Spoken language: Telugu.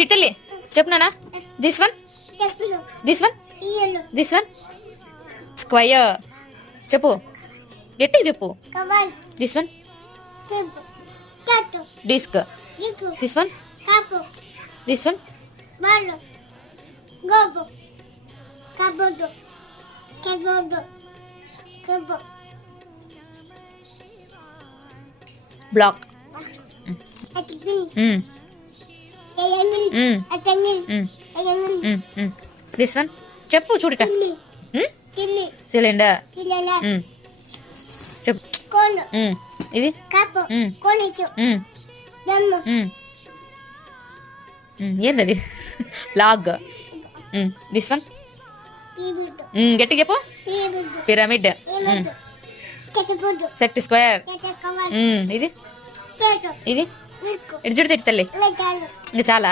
చిట్టలి చెప్పు నాన్న. This one, this one, this one. Square చెప్పు, గట్టిగా చెప్పు. This one disc, this one, this one. Black. This one చెప్పు చూడట. సిలిండర్ చెప్పు. ఇది ఏంటది? లాగ్. దిస్ వన్ గట్టి చెప్పు. పిరమిడ్. Set square. ఇది ఇది ఇటు చూడు తల్లి. ఇంకా చాలా.